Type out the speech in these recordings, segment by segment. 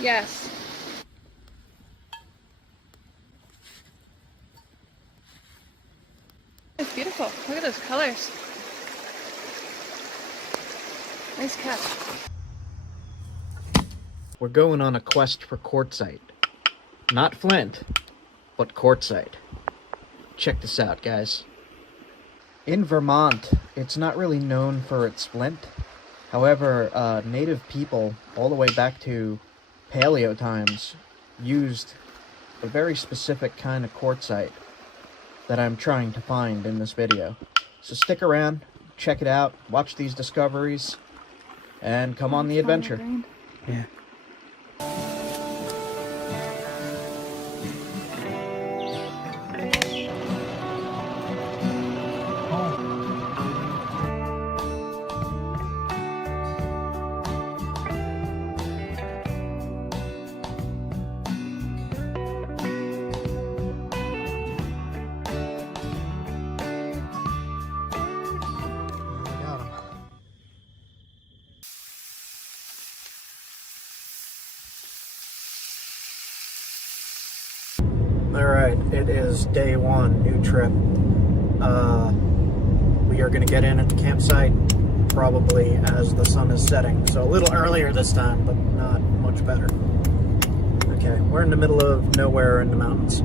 Yes. It's beautiful. Look at those colors. Nice catch. We're going on a quest for quartzite. Not flint, but quartzite. Check this out, guys. In Vermont, it's not really known for its flint. However, native people, all the way back to paleo times, used a very specific kind of quartzite that I'm trying to find in this video. So stick around, check it out, watch these discoveries, and come on the adventure. Yeah. Alright, it is day one, new trip. We are going to get in at the campsite probably as the sun is setting. So a little earlier this time, but not much better. Okay, we're in the middle of nowhere in the mountains.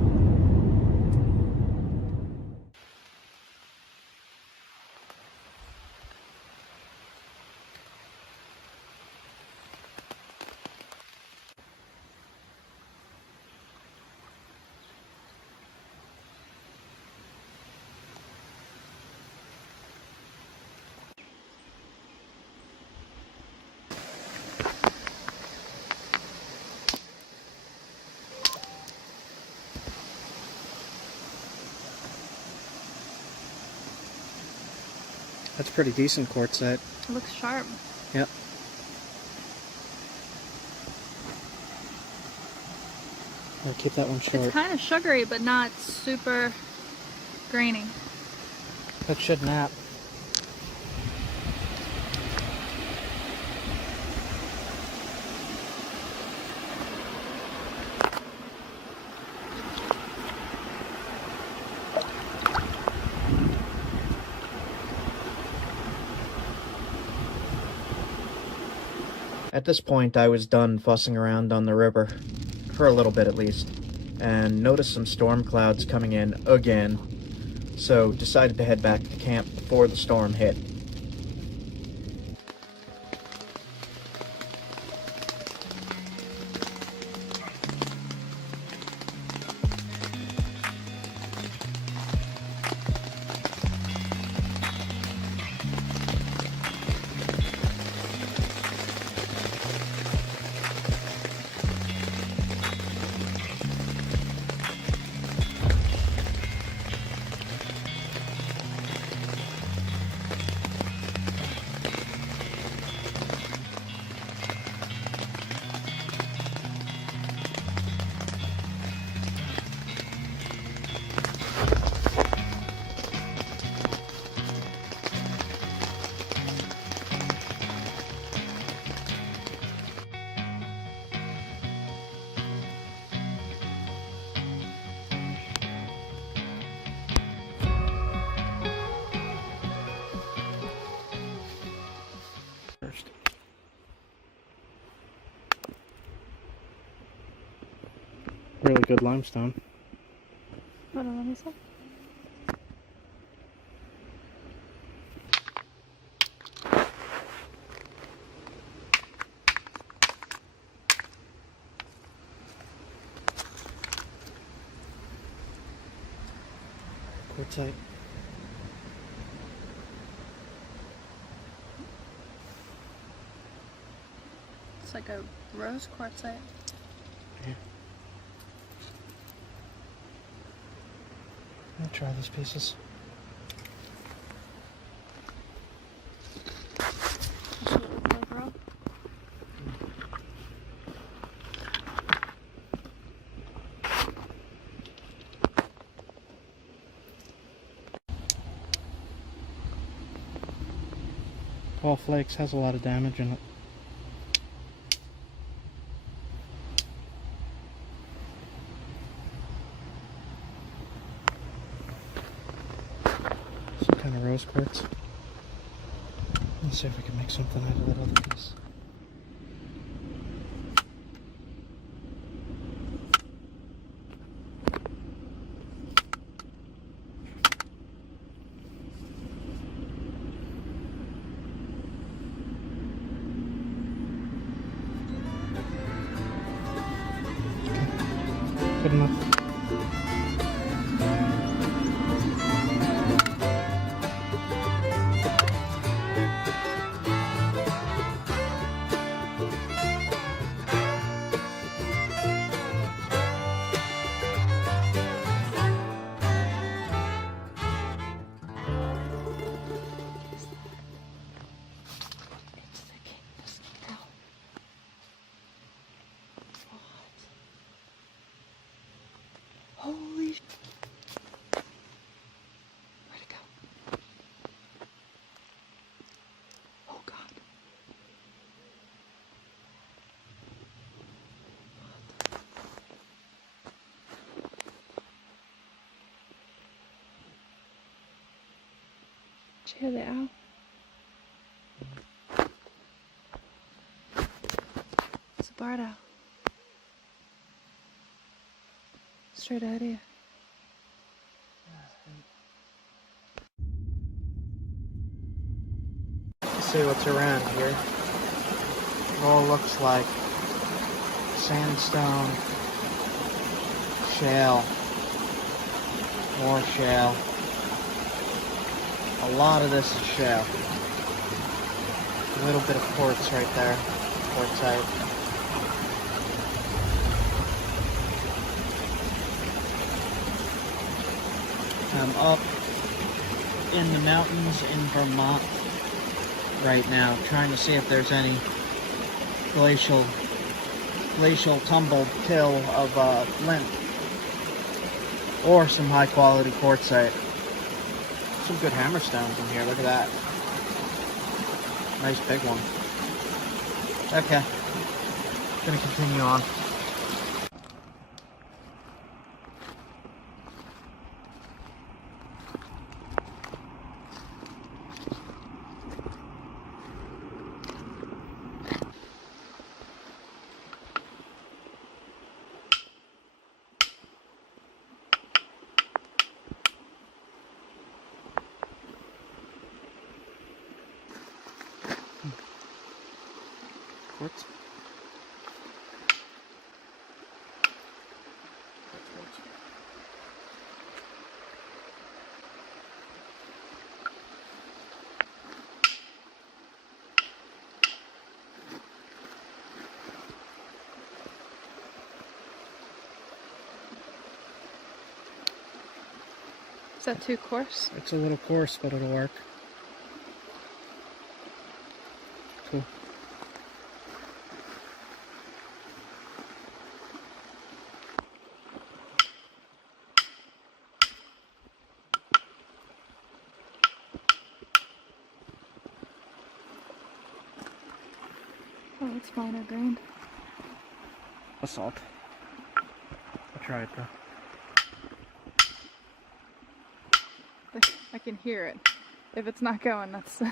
That's pretty decent quartzite. It looks sharp. Yep. I'll keep that one short. It's kind of sugary, but not super grainy. That should nap. At this point, I was done fussing around on the river, for a little bit at least, and noticed some storm clouds coming in again, so decided to head back to camp before the storm hit. Really good limestone. Hold on, let me see. Quartzite. It's like a rose quartzite. Yeah. I'll try these pieces. That's what it looks like, Rob. Tall Flakes has a lot of damage in it. those parts. Let's see if we can make something out of that other piece. Good enough. Holy sh... Where'd it go? Oh God. Did you hear the owl? It's a barred owl. Straight out here. Let's see what's around here. It all looks like sandstone, shale, more shale. A lot of this is shale. A little bit of quartz right there, quartzite. I'm up in the mountains in Vermont right now, trying to see if there's any glacial tumbled till of flint or some high quality quartzite. Some good hammerstones in here. Look at that. Nice big one. Okay, gonna continue on. Quartz. Is that too coarse? It's a little coarse, but it'll work. Cool. Oh, it's finer grained. Basalt. I'll try it though. I can hear it. If it's not going, that's...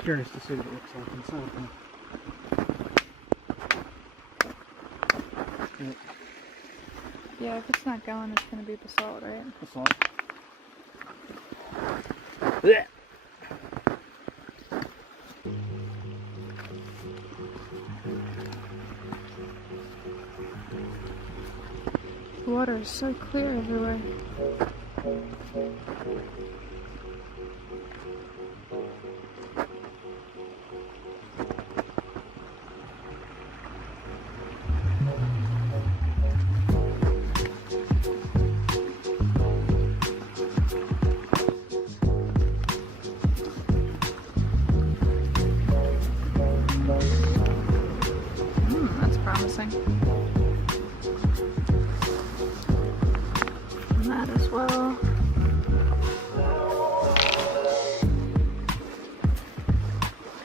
Curious to see what it looks like inside. Great. Yeah, if it's not going, it's going to be basalt, right? Basalt. Yeah. The water is so clear everywhere. That's promising. And that as well.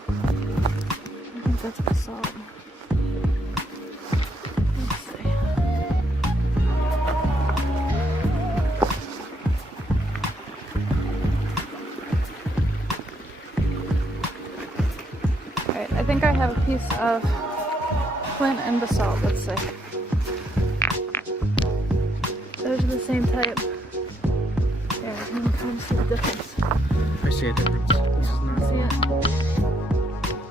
I think that's basalt. Let's see. Alright, I think I have a piece of flint and basalt, let's see. Those are the same type. Yeah, I can kind of see the difference. I see a difference. This is not. See it?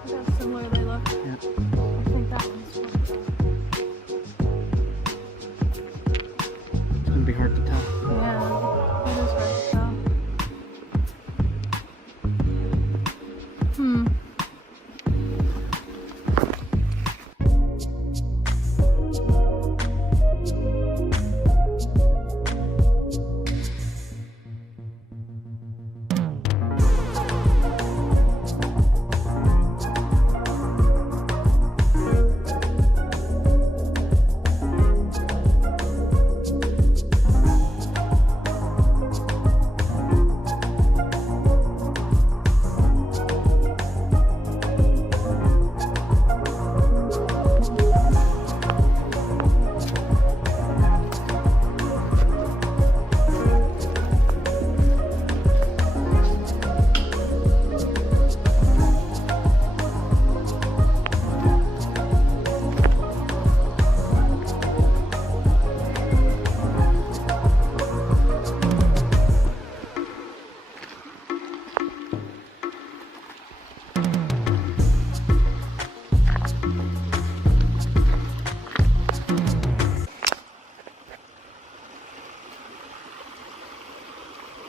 Look how similar they look. Yeah. I think that one's fun. It's gonna be hard to tell. Yeah, it is hard to tell.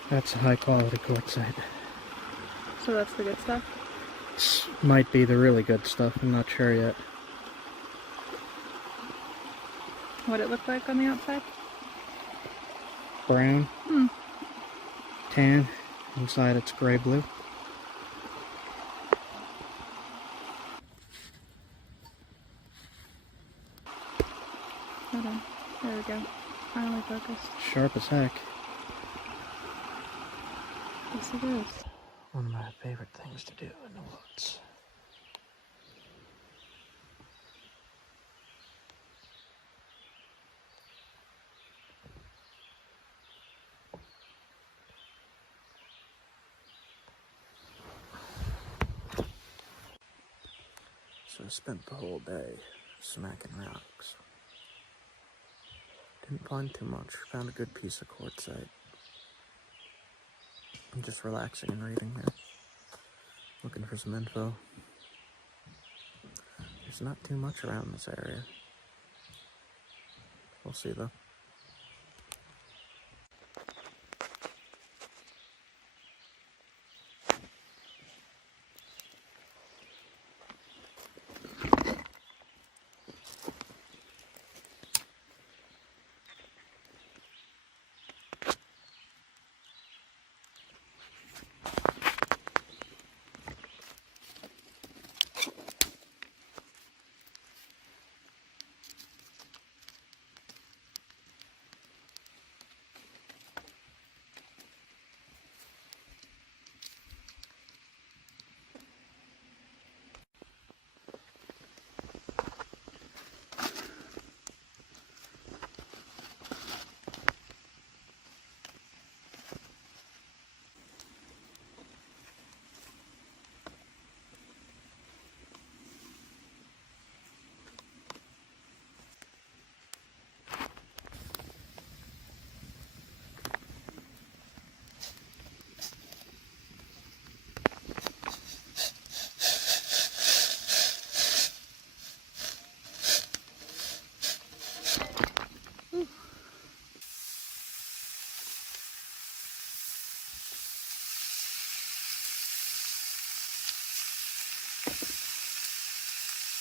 That's high quality quartzite. So that's the good stuff? This might be the really good stuff, I'm not sure yet. What it look like on the outside? Brown, tan, inside it's gray-blue. Hold on. There we go. Finally focused. Sharp as heck. Yes, it is. One of my favorite things to do in the woods. So I spent the whole day smacking rocks. Didn't find too much. Found a good piece of quartzite. I'm just relaxing and reading here. Looking for some info. There's not too much around this area. We'll see though.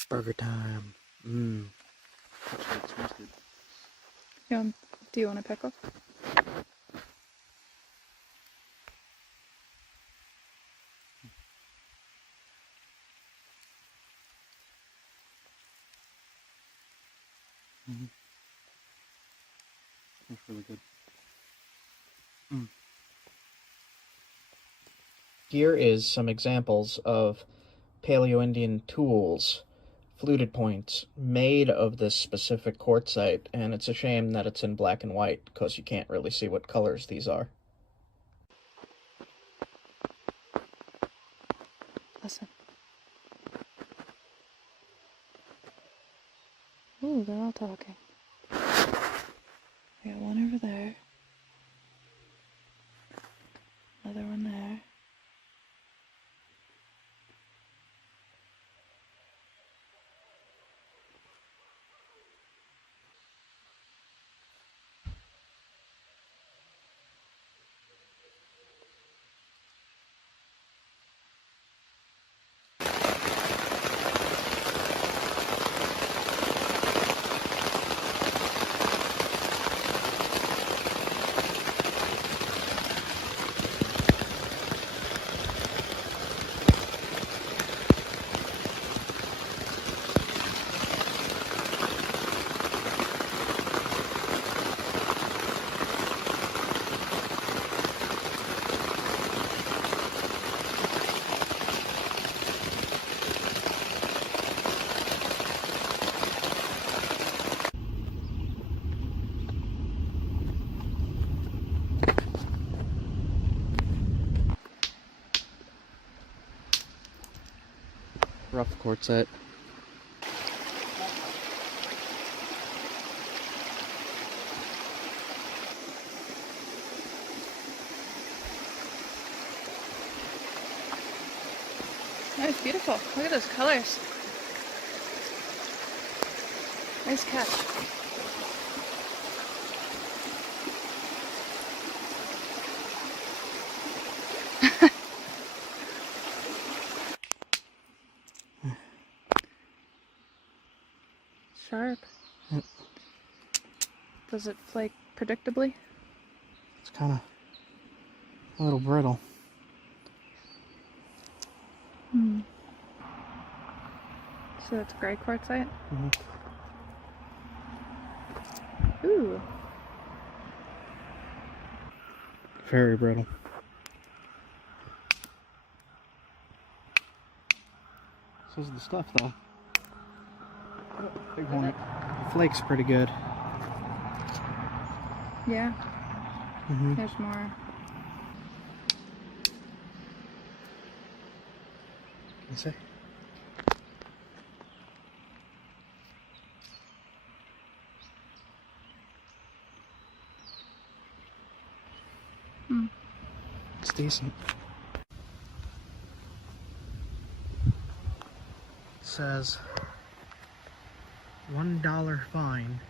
Burger time. Mmm. Smells good. Do you want a pickle? That's really good. Here is some examples of Paleo-Indian tools, fluted points, made of this specific quartzite, and it's a shame that it's in black and white, because you can't really see what colors these are. Listen. Ooh, they're all talking. We got one over there. Another one there. Rough quartzite. Nice, beautiful. Look at those colors. Nice catch. Sharp. Yep. Does it flake predictably? It's kind of a little brittle. Hmm. So it's gray quartzite? Mm-hmm. Ooh. Very brittle. This is the stuff, though. Big one. The flake's pretty good. Yeah. Mm-hmm. There's more. Can you say? Hmm. It's decent. It says $1 fine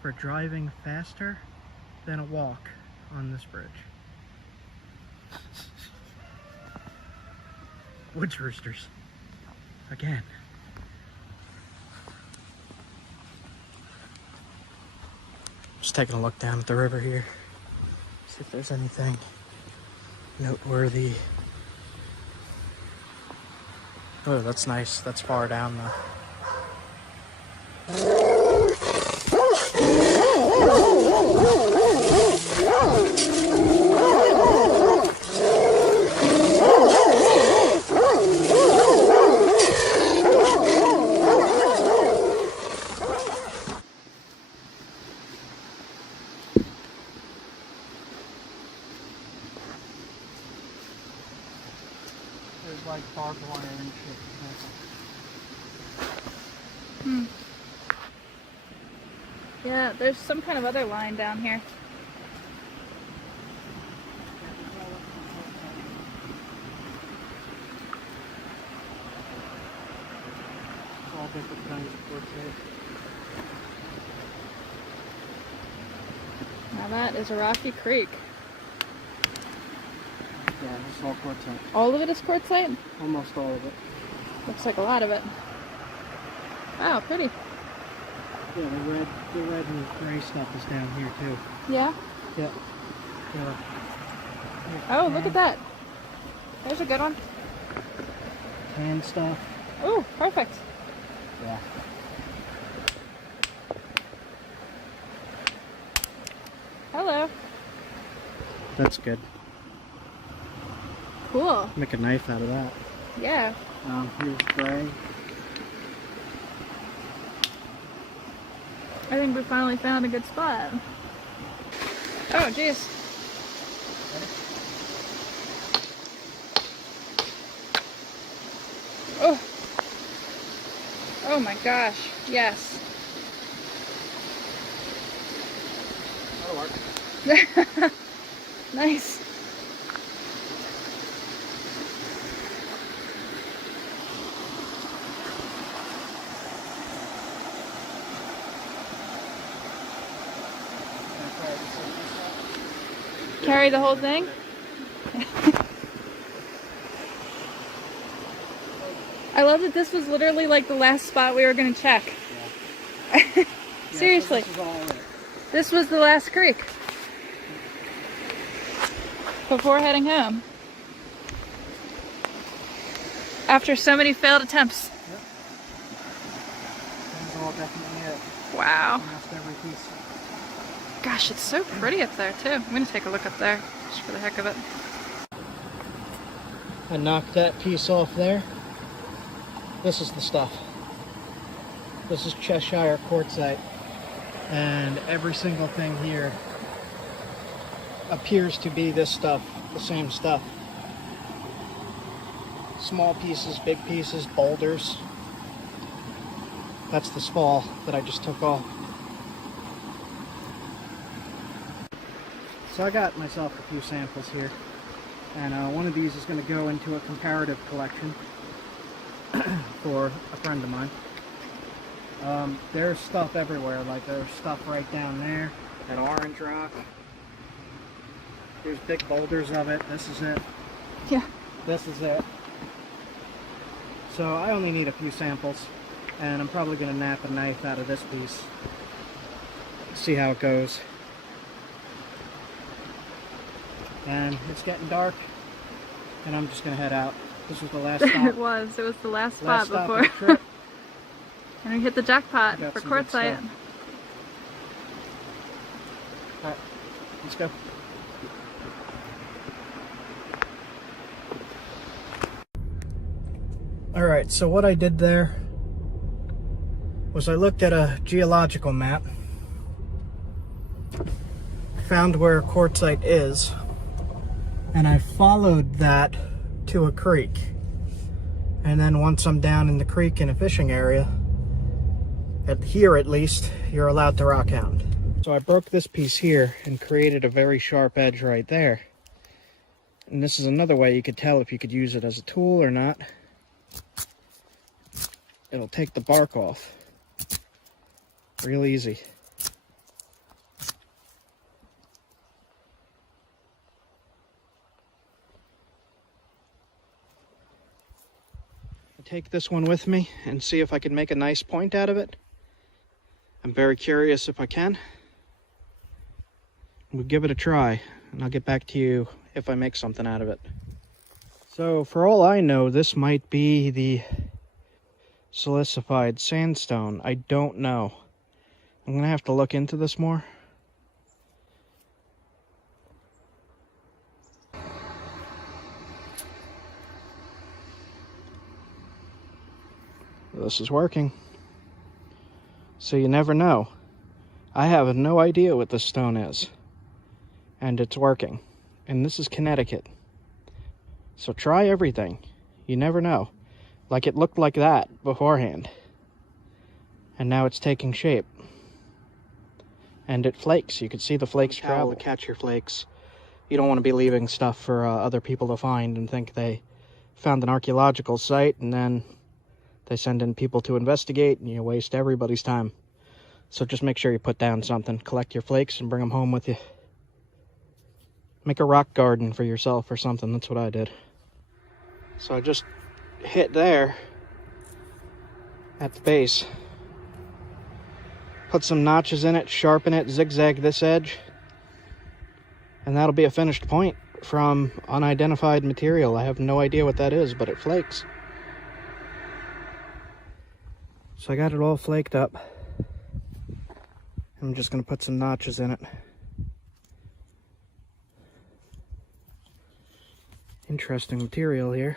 for driving faster than a walk on this bridge. Woods roosters. Again. Just taking a look down at the river here. See if there's anything noteworthy. Oh, that's nice. That's far down though. There's like barbed wire and shit. Hmm. Yeah, there's some kind of other line down here. It's all different kinds of quartzite. Now that is a rocky creek. Yeah, it's all quartzite. All of it is quartzite? Almost all of it. Looks like a lot of it. Wow, pretty. Yeah, the red and gray stuff is down here too. Yeah? Yeah. Yeah. Oh, look at that. There's a good one. Tan stuff. Ooh, perfect. Yeah. Hello. That's good. Cool. Make a knife out of that. Yeah. Here's gray. I think we finally found a good spot. Oh, jeez. Oh. Oh my gosh. Yes. That'll work. Nice. Carry the whole thing? I love that this was literally like the last spot we were going to check. Yeah. Seriously. So this is all it. This was the last creek before heading home. After so many failed attempts. Yep. That was all definitely it. Wow. Almost every piece. Gosh, it's so pretty up there too. I'm going to take a look up there just for the heck of it. I knocked that piece off there. This is the stuff. This is Cheshire quartzite. And every single thing here appears to be this stuff, the same stuff. Small pieces, big pieces, boulders. That's the spall that I just took off. So I got myself a few samples here. And one of these is going to go into a comparative collection for a friend of mine. There's stuff everywhere, like there's stuff right down there, that orange rock. There's big boulders of it. This is it. Yeah. This is it. So I only need a few samples, and I'm probably going to nap a knife out of this piece. See how it goes. And it's getting dark, and I'm just going to head out. This was the last stop. It was the last spot stop before. of the trip. And we hit the jackpot Got for some good quartzite. stuff. Alright, let's go. Alright, so what I did there was I looked at a geological map, found where quartzite is, and I followed that to a creek. And then once I'm down in the creek in a fishing area, here at least, you're allowed to rock hound. So I broke this piece here and created a very sharp edge right there. And this is another way you could tell if you could use it as a tool or not. It'll take the bark off. Real easy. I'll take this one with me and see if I can make a nice point out of it. I'm very curious if I can. We'll give it a try, and I'll get back to you if I make something out of it. So, for all I know, this might be the silicified sandstone. I don't know. I'm gonna have to look into this more. This is working. So you never know. I have no idea what this stone is. And it's working. And this is Connecticut. So try everything. You never know. Like it looked like that beforehand. And now it's taking shape. And it flakes. You can see the flakes travel. To catch your flakes. You don't want to be leaving stuff for other people to find and think they found an archaeological site and then they send in people to investigate and you waste everybody's time. So just make sure you put down something. Collect your flakes and bring them home with you. Make a rock garden for yourself or something. That's what I did. So I just hit there at the base. Put some notches in it, sharpen it, zigzag this edge. And that'll be a finished point from unidentified material. I have no idea what that is, but it flakes. So I got it all flaked up. I'm just going to put some notches in it. Interesting material here.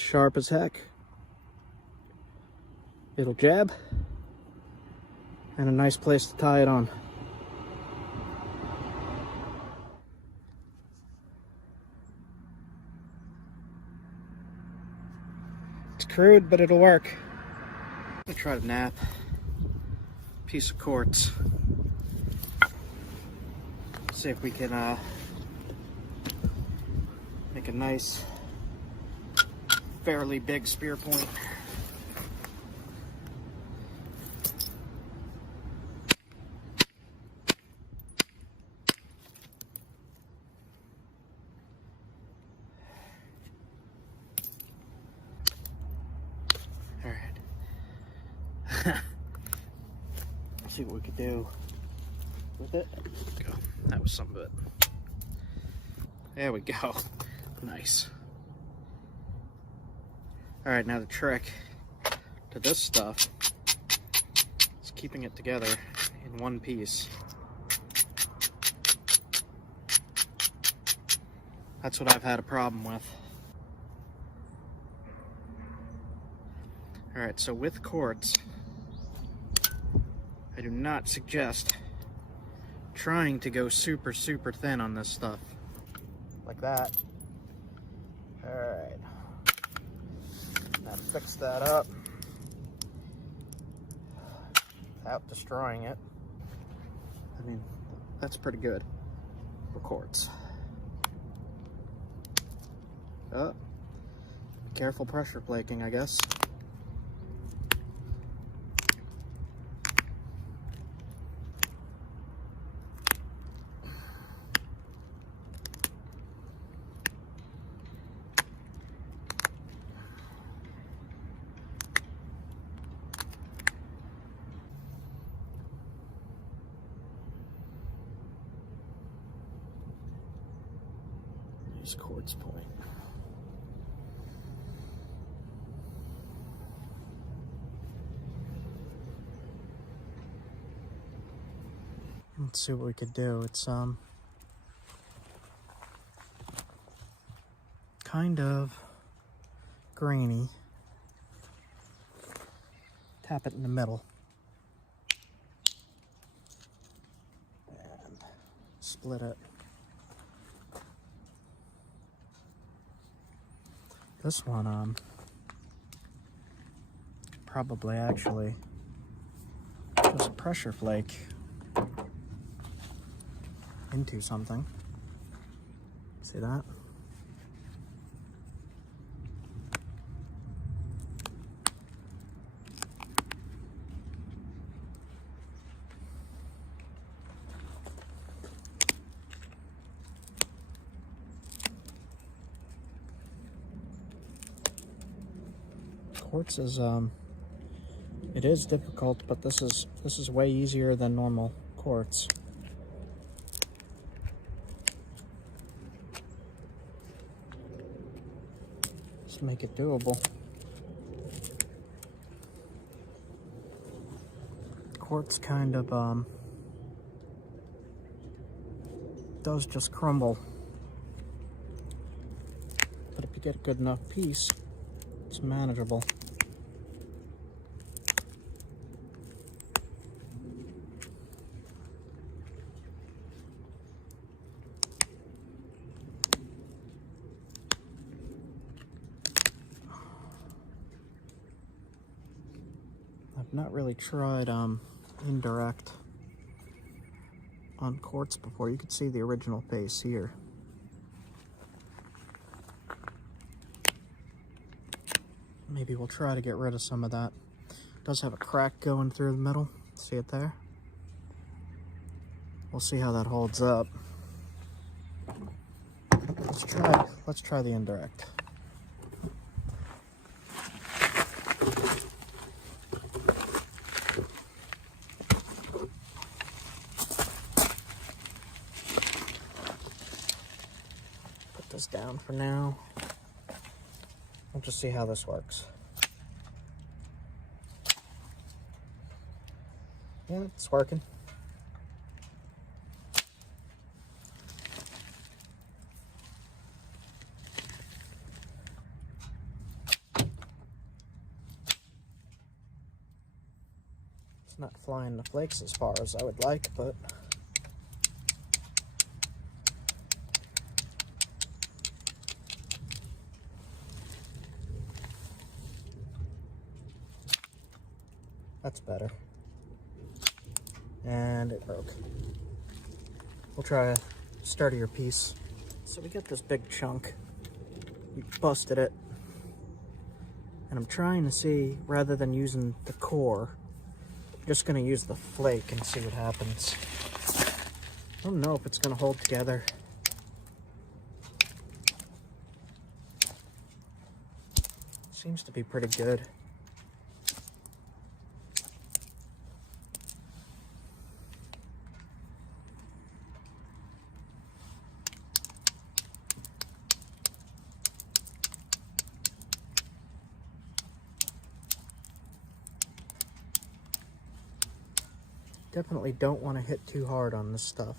Sharp as heck. It'll jab. And a nice place to tie it on. It's crude, but it'll work. I'm gonna try to knap a piece of quartz. See if we can make a nice, fairly big spear point. See what we could do with it. Go. That was some of it. There we go. Nice. All right, now the trick to this stuff is keeping it together in one piece. That's what I've had a problem with. All right, so with quartz, I do not suggest trying to go super thin on this stuff. Like that. Alright. Now fix that up without destroying it. I mean, that's pretty good for quartz. Oh, careful pressure flaking, I guess. Quartz point. Let's see what we could do. It's kind of grainy. Tap it in the middle. And split it. This one, probably actually just pressure flake into something. See that? Quartz is it is difficult, but this is way easier than normal quartz. Just make it doable. Quartz kind of does just crumble, but if you get a good enough piece, it's manageable. I've not really tried indirect on quartz before. You could see the original face here. Maybe we'll try to get rid of some of that. It does have a crack going through the middle. See it there? We'll see how that holds up. Let's try the indirect. Put this down for now. We'll just see how this works. Yeah, it's working. not flying the flakes as far as I would like, but that's better. And it broke. We'll try a sturdier piece. So we got this big chunk. We busted it. And I'm trying to see, rather than using the core, I'm just gonna use the flake and see what happens. I don't know if it's gonna hold together. Seems to be pretty good. Definitely don't want to hit too hard on this stuff.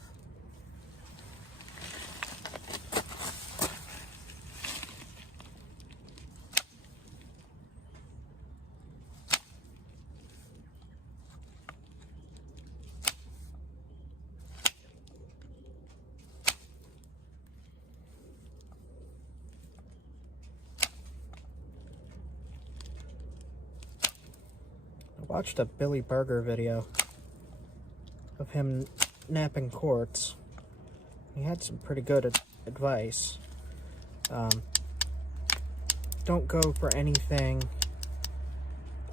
I watched a Billy Burger video of him knapping quartz. He had some pretty good advice. Don't go for anything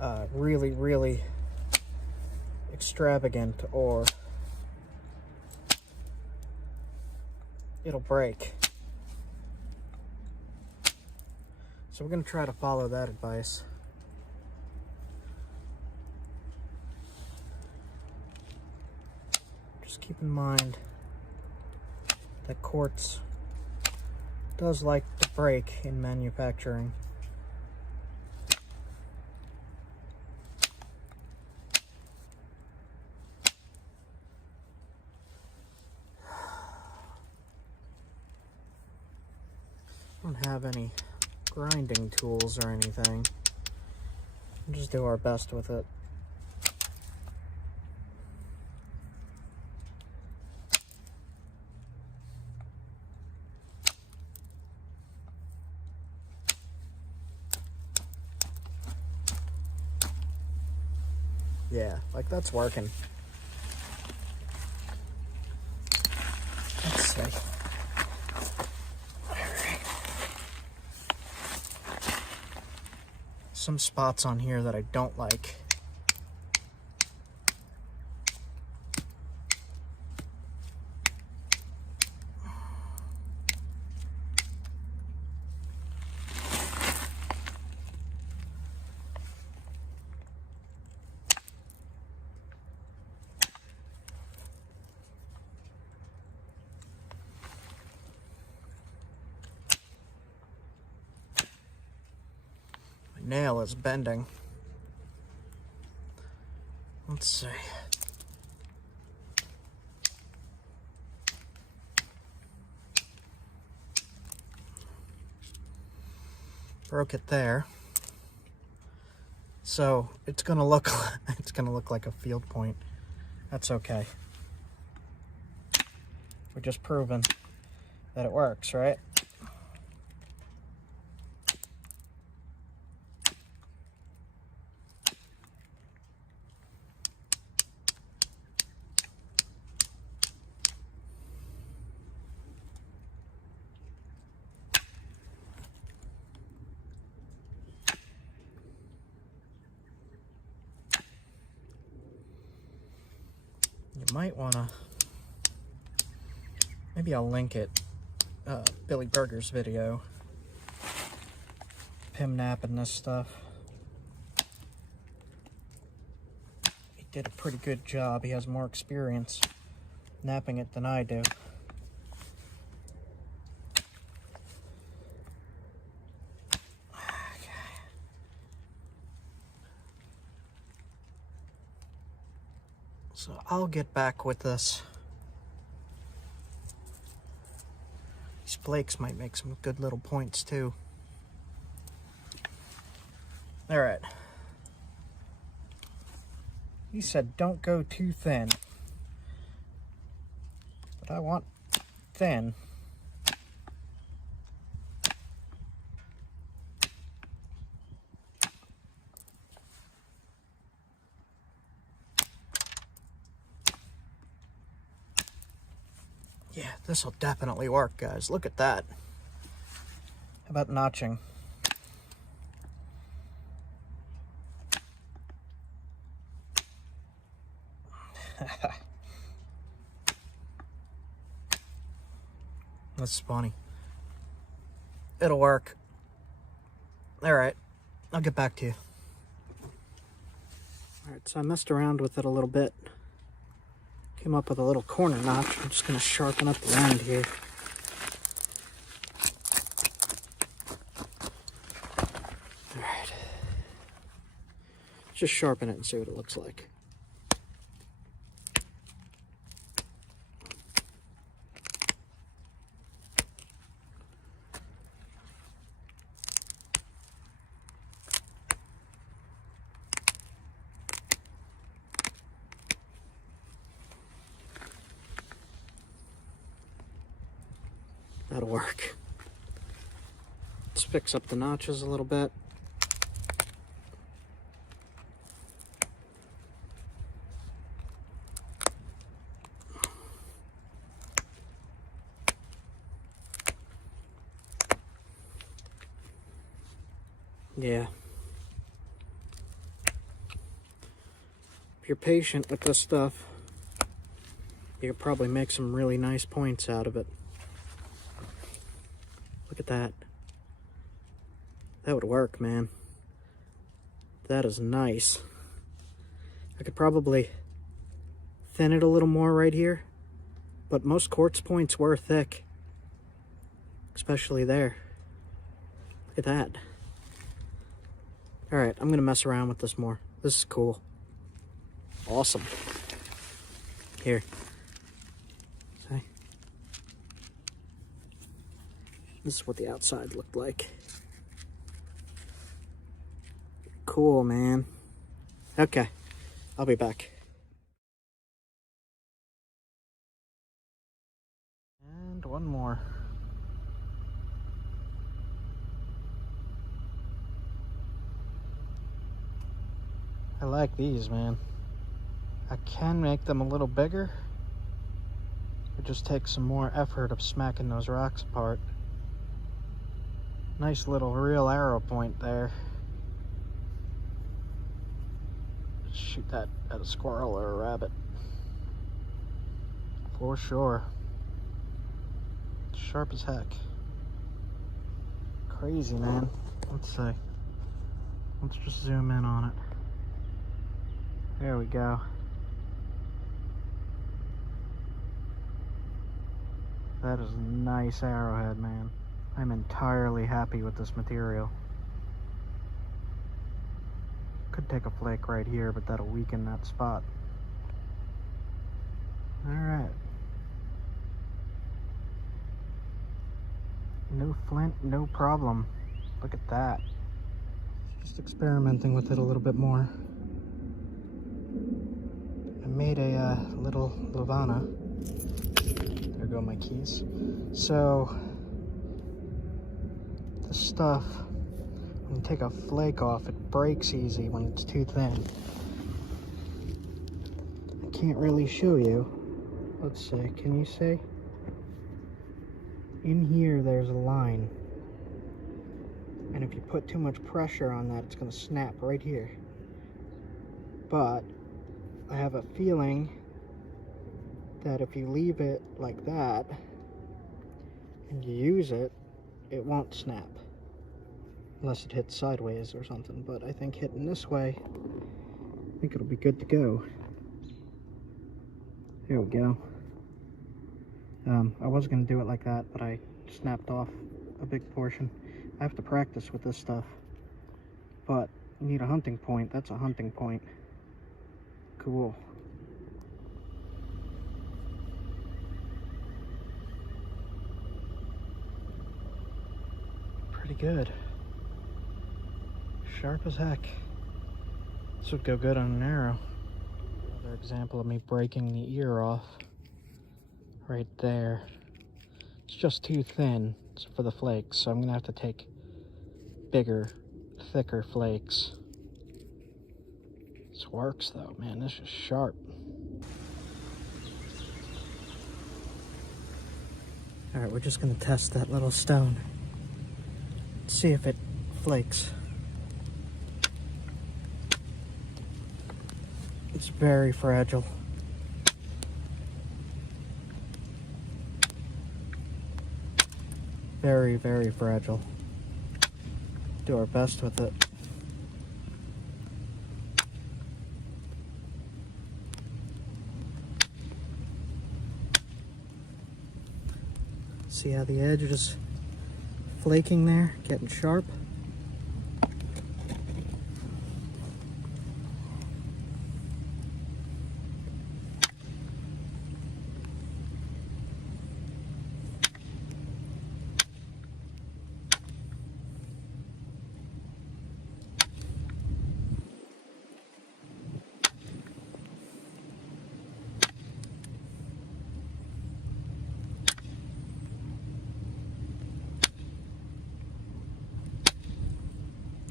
really extravagant, or it'll break. So we're gonna try to follow that advice. Just keep in mind that quartz does like to break in manufacturing. I don't have any grinding tools or anything. We'll just do our best with it. Yeah, like that's working. Let's see. Alright. Some spots on here that I don't like. Nail is bending. Let's see. Broke it there. So it's gonna look like a field point. That's okay. We're just proving that it works, right? You might want to, maybe I'll link it, Billy Burger's video, him napping this stuff. He did a pretty good job. He has more experience napping it than I do. So I'll get back with this. These flakes might make some good little points too. All right. He said don't go too thin. But I want thin. Yeah, this will definitely work, guys. Look at that. How about notching? That's funny. It'll work. Alright, I'll get back to you. Alright, so I messed around with it a little bit. Came up with a little corner notch. I'm just going to sharpen up the end here. Alright. Just sharpen it and see what it looks like. That'll work. Let's fix up the notches a little bit. Yeah. If you're patient with this stuff, you could probably make some really nice points out of it. Look at that. That would work, man. That is nice. I could probably thin it a little more right here, but most quartz points were thick, especially there. Look at that. All right, I'm gonna mess around with this more. This is cool. Awesome. Here. See? This is what the outside looked like. Cool, man. Okay, I'll be back. And one more. I like these, man. I can make them a little bigger. It just takes some more effort of smacking those rocks apart. Nice little real arrow point there. Shoot that at a squirrel or a rabbit. For sure. Sharp as heck. Crazy, man. Let's see. Let's just zoom in on it. There we go. That is a nice arrowhead, man. I'm entirely happy with this material. Could take a flake right here, but that'll weaken that spot. Alright. No flint, no problem. Look at that. Just experimenting with it a little bit more. I made a little Lavana. There go my keys. So, this stuff, when you take a flake off, it breaks easy when it's too thin. I can't really show you. Let's see, can you see? In here, there's a line. And if you put too much pressure on that, it's going to snap right here. But I have a feeling that if you leave it like that and you use it, it won't snap. Unless it hits sideways or something. But I think hitting this way, I think it'll be good to go. There we go. I was going to do it like that, but I snapped off a big portion. I have to practice with this stuff. But you need a hunting point. That's a hunting point. Cool. Pretty good. Sharp as heck. This would go good on an arrow. Another example of me breaking the ear off. Right there. It's just too thin for the flakes, so I'm gonna have to take bigger, thicker flakes. This works though, man. This is sharp. Alright, we're just gonna test that little stone. See if it flakes. It's very fragile. Very, very fragile. Do our best with it. See how the edge is flaking there, getting sharp?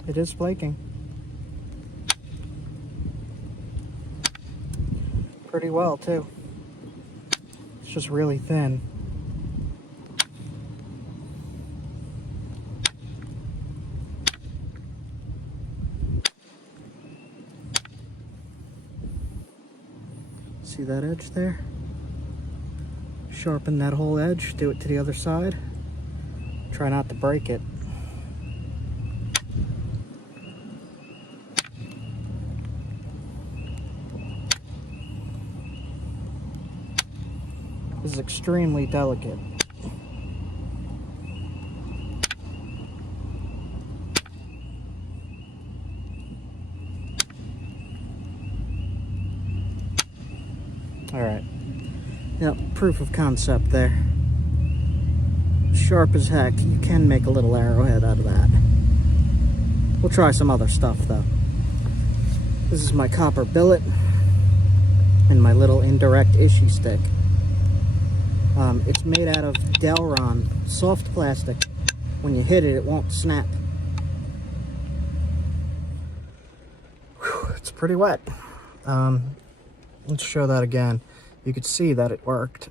It is flaking. Pretty well, too. It's just really thin. See that edge there? Sharpen that whole edge, do it to the other side. Try not to break it. This is extremely delicate. Alright. Yep, proof of concept there. Sharp as heck. You can make a little arrowhead out of that. We'll try some other stuff though. This is my copper billet and my little indirect ishii stick. It's made out of Delron, soft plastic. When you hit it, it won't snap. Whew, it's pretty wet. Let's show that again. You could see that it worked.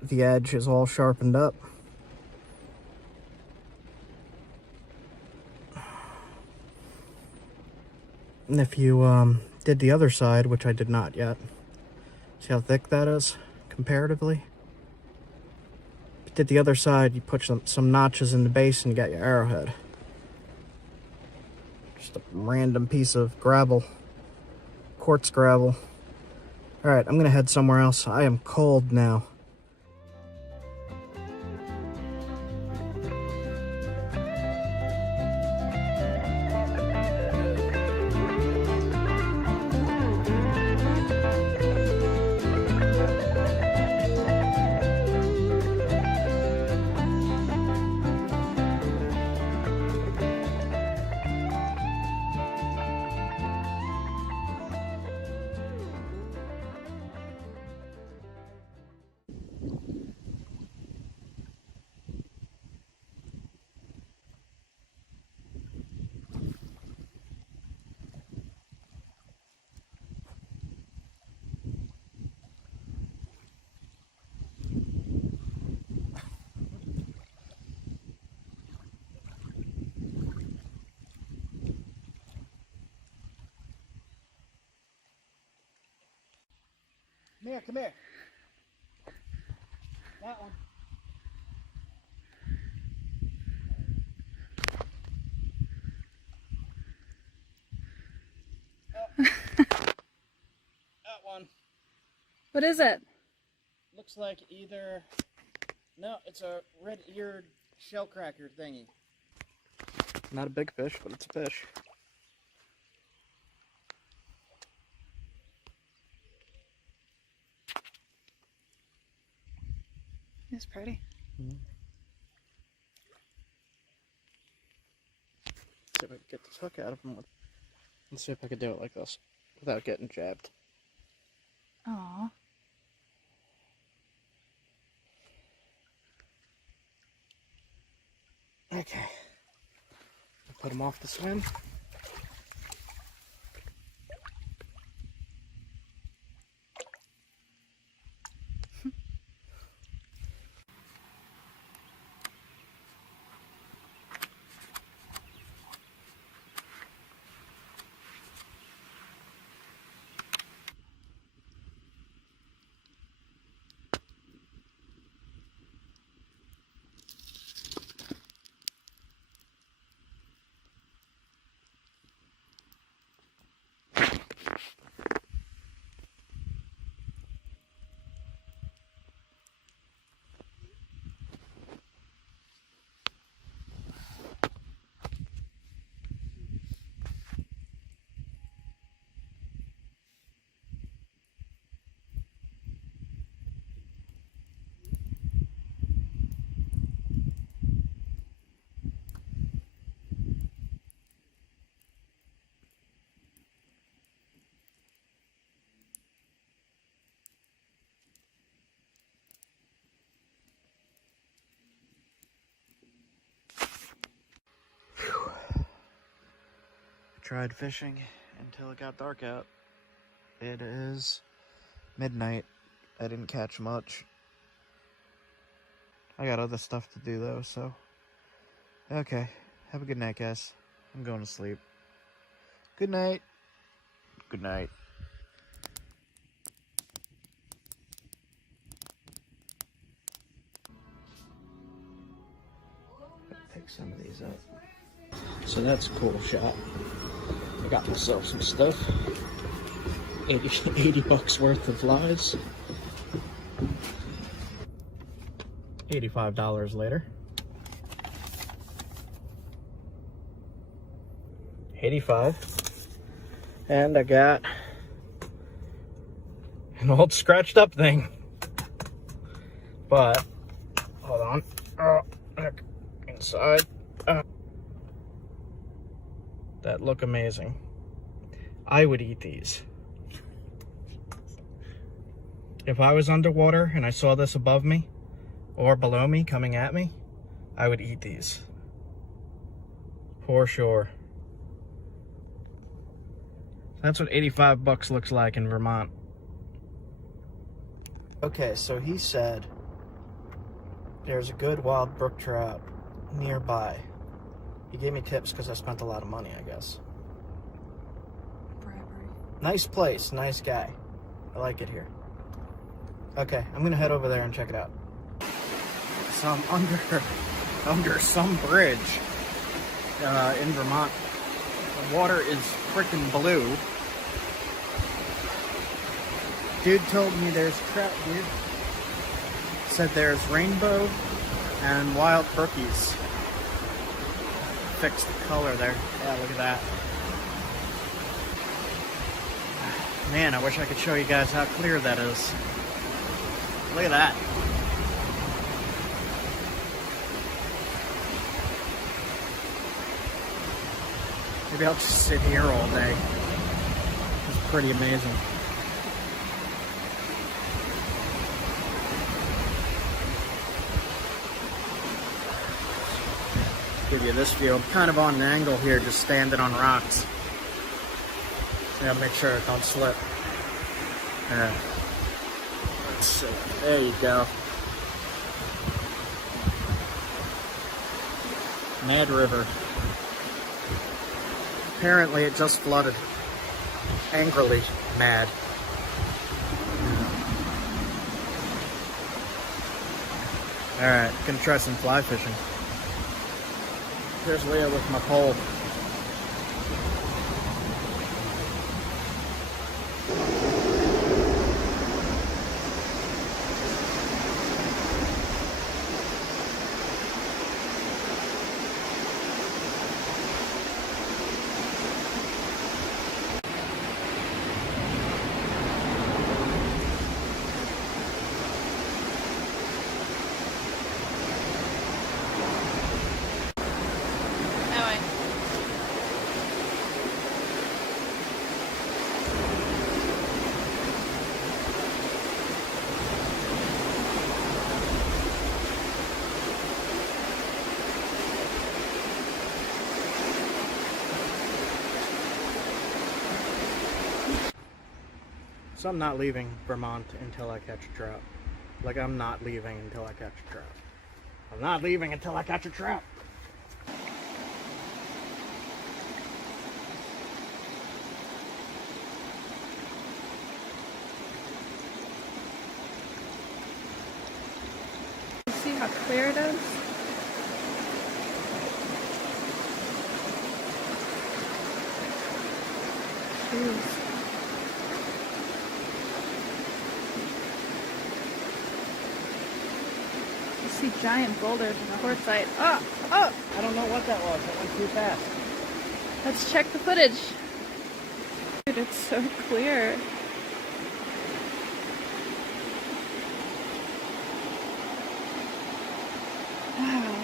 The edge is all sharpened up. And if you did the other side, which I did not yet, see how thick that is comparatively? If you did the other side, you put some notches in the base and you got your arrowhead. Just a random piece of gravel, quartz gravel. Alright, I'm gonna head somewhere else. I am cold now. Come here. That one. Oh. That one. What is it? Looks like either... No, it's a red-eared shellcracker thingy. Not a big fish, but it's a fish. It's pretty. Mm-hmm. See if I can get this hook out of him. Let's see if I can do it like this without getting jabbed. Aw. Okay. Put him off to swim. Tried fishing until it got dark out. It is midnight. I didn't catch much. I got other stuff to do though, so. Okay. Have a good night, guys. I'm going to sleep. Good night. Good night. Pick some of these up. So that's a cool shot. I got myself some stuff. 80 bucks worth of flies. $85 later. 85. And I got an old scratched up thing. But, hold on. Oh, look inside. That look amazing. I would eat these. If I was underwater and I saw this above me or below me coming at me, I would eat these. For sure. That's what 85 bucks looks like in Vermont. Okay, so he said there's a good wild brook trout nearby. He gave me tips because I spent a lot of money, I guess. Bribery. Nice place, nice guy. I like it here. Okay, I'm gonna head over there and check it out. So I'm under some bridge in Vermont. The water is freaking blue. Dude told me there's trout here. Said there's rainbow and wild brookies. Fix the color there. Yeah, look at that. Man, I wish I could show you guys how clear that is. Look at that. Maybe I'll just sit here all day. It's pretty amazing. Give you this view. I'm kind of on an angle here, just standing on rocks. So I gotta make sure it don't slip. Yeah. Let's see. There you go. Mad River. Apparently it just flooded. Angrily mad. Alright, gonna try some fly fishing. Here's Leah with my pole. So I'm not leaving Vermont until I catch a trout. Like, I'm not leaving until I catch a trout. I'm not leaving until I catch a trout. See how clear it is? Jeez. You see giant boulders in the quartzite. Oh! Oh! I don't know what that was. It went too fast. Let's check the footage. Dude, it's so clear. Wow.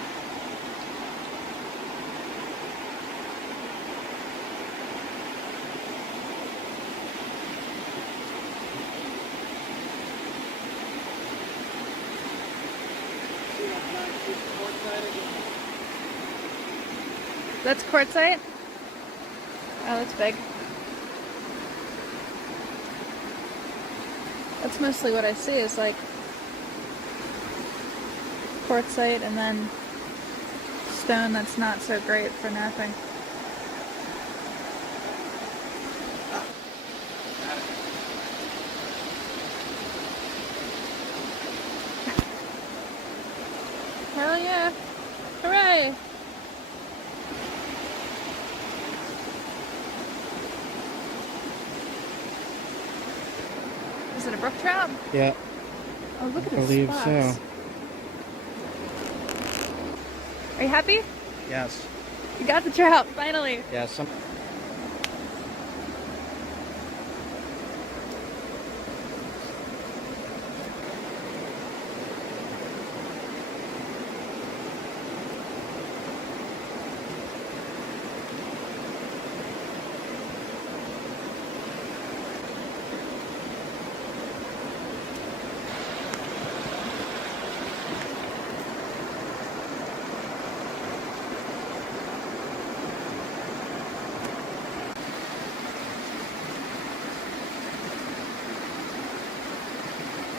That's quartzite? Oh, that's big. That's mostly what I see is like quartzite and then stone that's not so great for napping. Hell yeah! Hooray! Is it a brook trout? Yeah. Oh, look at I the believe spots. so. Are you happy? Yes. You got the trout, finally. Yes.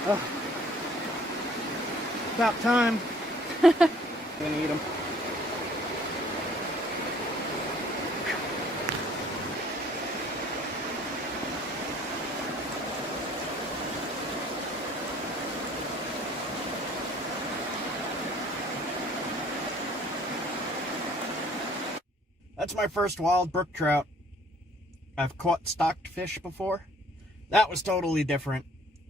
Oh. About time. I'm gonna eat them. That's my first wild brook trout. I've caught stocked fish before. That was totally different.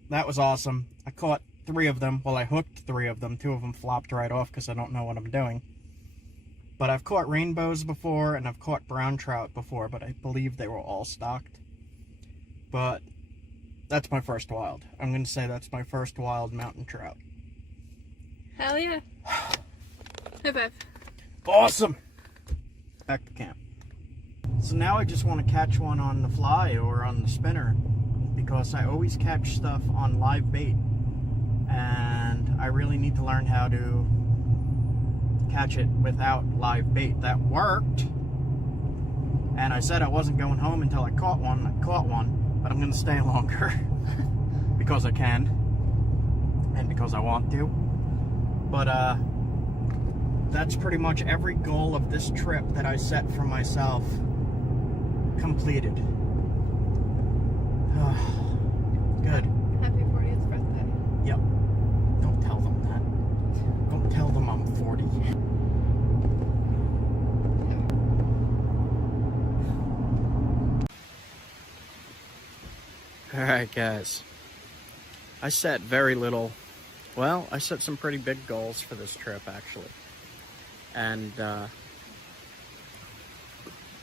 That was awesome. I caught 3 of them. Well, I hooked 3 of them. 2 of them flopped right off because I don't know what I'm doing. But I've caught rainbows before, and I've caught brown trout before, but I believe they were all stocked. But that's my first wild. I'm going to say that's my first wild mountain trout. Hell yeah. High five. Awesome! Back to camp. So now I just want to catch one on the fly or on the spinner, because I always catch stuff on live bait, and I really need to learn how to catch it without live bait. That worked, and I said I wasn't going home until I caught one. I caught one, but I'm going to stay longer because I can and because I want to. But that's pretty much every goal of this trip that I set for myself completed. Good. Happy 40th birthday. Yep. Don't tell them that. Don't tell them I'm 40. Alright guys. I set very little. Well, I set some pretty big goals for this trip actually. And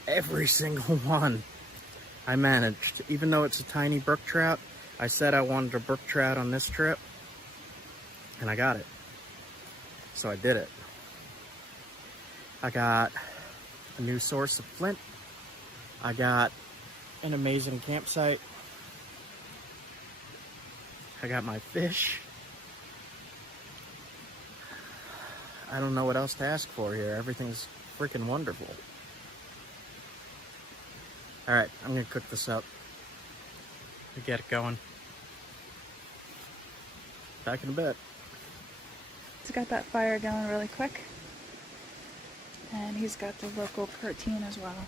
every single one I managed. Even though it's a tiny brook trout, I said I wanted a brook trout on this trip, and I got it. So I did it. I got a new source of flint. I got an amazing campsite. I got my fish. I don't know what else to ask for here. Everything's freaking wonderful. Alright, I'm gonna cook this up to get it going. Back in a bit. He's got that fire going really quick. And he's got the local protein as well.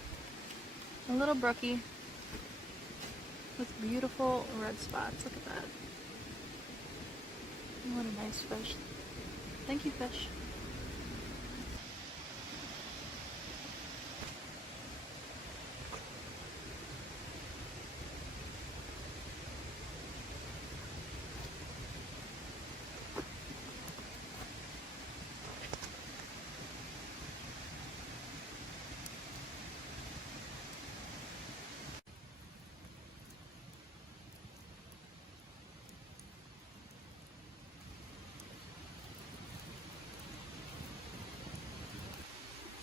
A little brookie with beautiful red spots. Look at that. What a nice fish. Thank you, fish.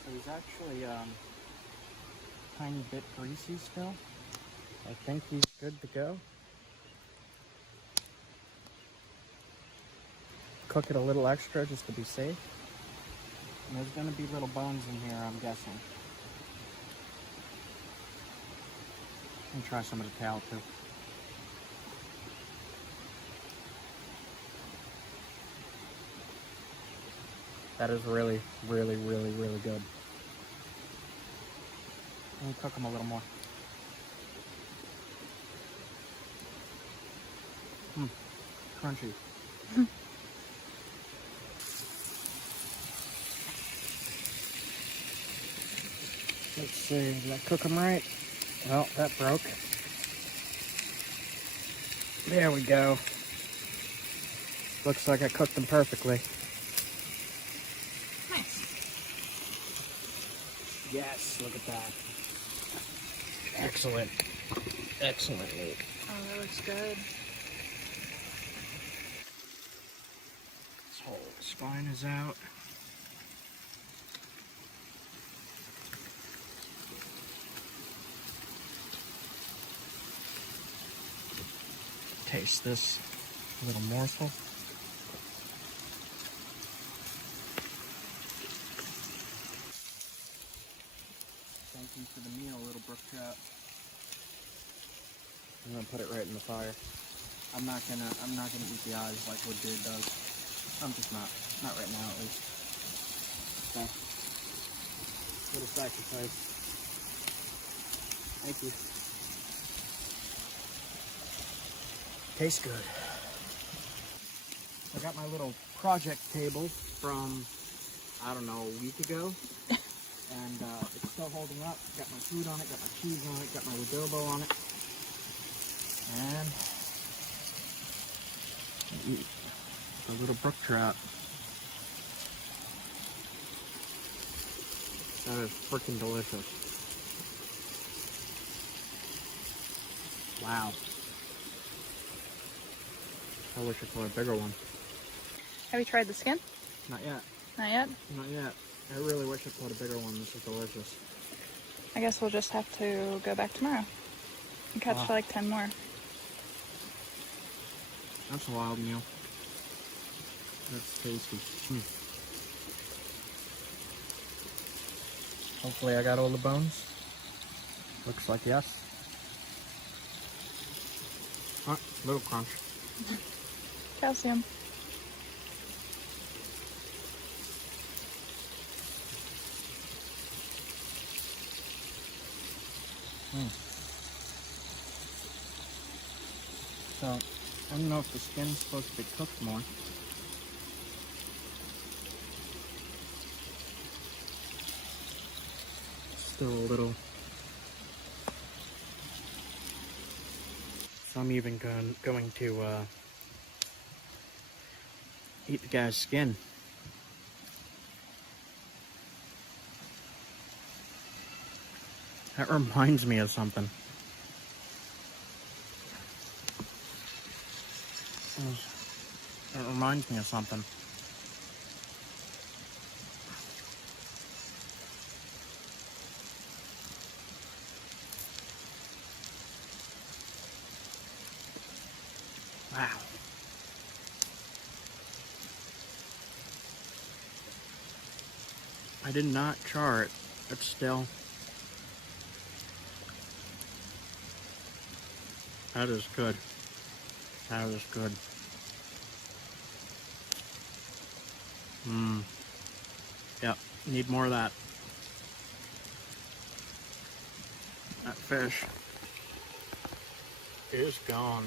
So he's actually tiny bit greasy still. I think he's good to go. Cook it a little extra just to be safe. And there's gonna be little bones in here, I'm guessing. And try some of the tail too. That is really, really, really, really good. Let me cook them a little more. Crunchy. Let's see, did I cook them right? Well, that broke. There we go. Looks like I cooked them perfectly. Nice. Yes, look at that. Excellent. Excellent meat. Oh, that looks good. This whole spine is out. Taste this little morsel. Thank you for the meal, little brook trout. I'm gonna put it right in the fire. I'm not gonna eat the eyes like what Deer does. I'm just not right now at least. Okay. Little sacrifice. Thank you. Tastes good. I got my little project table from, I don't know, a week ago. And it's still holding up. Got my food on it, got my cheese on it, got my adobo on it. And eat a little brook trout. That is freaking delicious. Wow. I wish I caught a bigger one. Have you tried the skin? Not yet. Not yet? Not yet. I really wish I caught a bigger one. This is delicious. I guess we'll just have to go back tomorrow and catch like 10 more. That's a wild meal. That's tasty. Hopefully I got all the bones. Looks like yes. Little crunch. Calcium. So, I don't know if the skin's supposed to be cooked more. Still a little. So I'm even going to eat the guy's skin. That reminds me of something. It reminds me of something. Wow. I did not char it, but still. That is good. That is good. Yep, need more of that. That fish is gone.